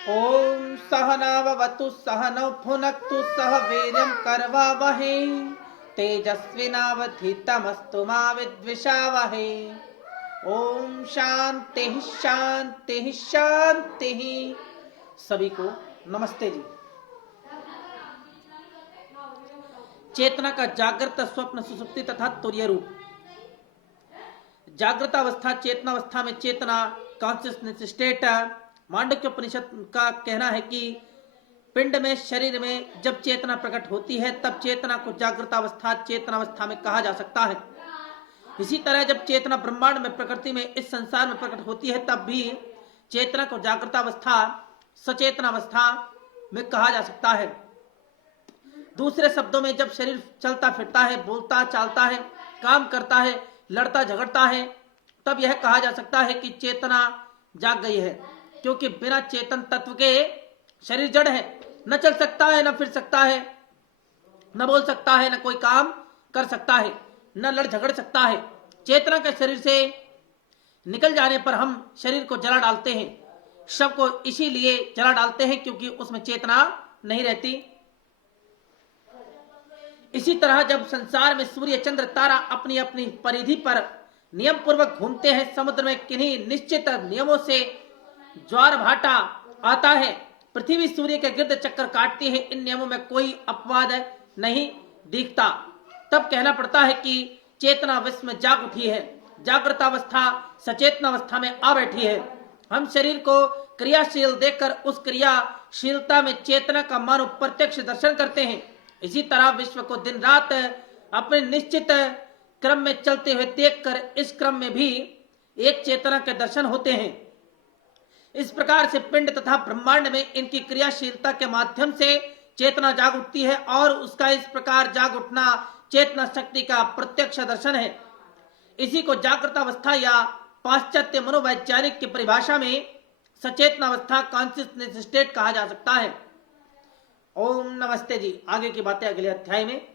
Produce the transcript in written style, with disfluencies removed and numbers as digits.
ओम सहनावतु सहनौ भुनक्तु सह वीर्यं करवावहै तेजस्विनावधीतमस्तु मा विद्विषावहै। ओम शांति शांति शांति। सभी को नमस्ते जी। चेतना का जागृत, स्वप्न, सुसुप्ति तथा तुरीय रूप। जागृत अवस्था, चेतनावस्था में चेतना, कॉन्शियसनेस स्टेट। मांडुक्य उपनिषद का कहना है कि पिंड में, शरीर में जब चेतना प्रकट होती है तब चेतना को जागृत अवस्था, चेतनावस्था में कहा जा सकता है। इसी तरह जब चेतना ब्रह्मांड में, प्रकृति में, इस संसार में प्रकट होती है तब भी चेतना को जागृत अवस्था, सचेतनावस्था में कहा जा सकता है। दूसरे शब्दों में जब शरीर चलता फिरता है, बोलता चालता है, काम करता है, लड़ता झगड़ता है, तब यह कहा जा सकता है कि चेतना जाग गई है। क्योंकि बिना चेतन तत्व के शरीर जड़ है, न चल सकता है, न फिर सकता है, न बोल सकता है, न कोई काम कर सकता है, न लड़ झगड़ सकता है। चेतना के शरीर से निकल जाने पर हम शरीर को जला डालते हैं, शव को इसीलिए जला डालते हैं क्योंकि उसमें चेतना नहीं रहती। इसी तरह जब संसार में सूर्य, चंद्र, तारा अपनी अपनी परिधि पर नियम पूर्वक घूमते हैं, समुद्र में किन्हीं निश्चित नियमों से ज्वार भाटा आता है, पृथ्वी सूर्य के गिर्द चक्कर काटती है, इन नियमों में कोई अपवाद नहीं दिखता, तब कहना पड़ता है कि चेतना विश्व में जाग उठी है, जागृत अवस्था सचेतना अवस्था में आ बैठी है। हम शरीर को क्रियाशील देखकर उस क्रियाशीलता में चेतना का मानो प्रत्यक्ष दर्शन करते हैं। इसी तरह विश्व को दिन रात अपने निश्चित क्रम में चलते हुए देखकर इस क्रम में भी एक चेतना के दर्शन होते हैं। इस प्रकार से पिंड तथा ब्रह्मांड में इनकी क्रियाशीलता के माध्यम से चेतना जाग उठती है और उसका इस प्रकार जाग उठना चेतना शक्ति का प्रत्यक्ष दर्शन है। इसी को जागृत अवस्था या पाश्चात्य मनोवैज्ञानिक की परिभाषा में सचेतना अवस्था, कॉन्शियसनेस स्टेट कहा जा सकता है। ओम नमस्ते जी। आगे की बातें अगले अध्याय में।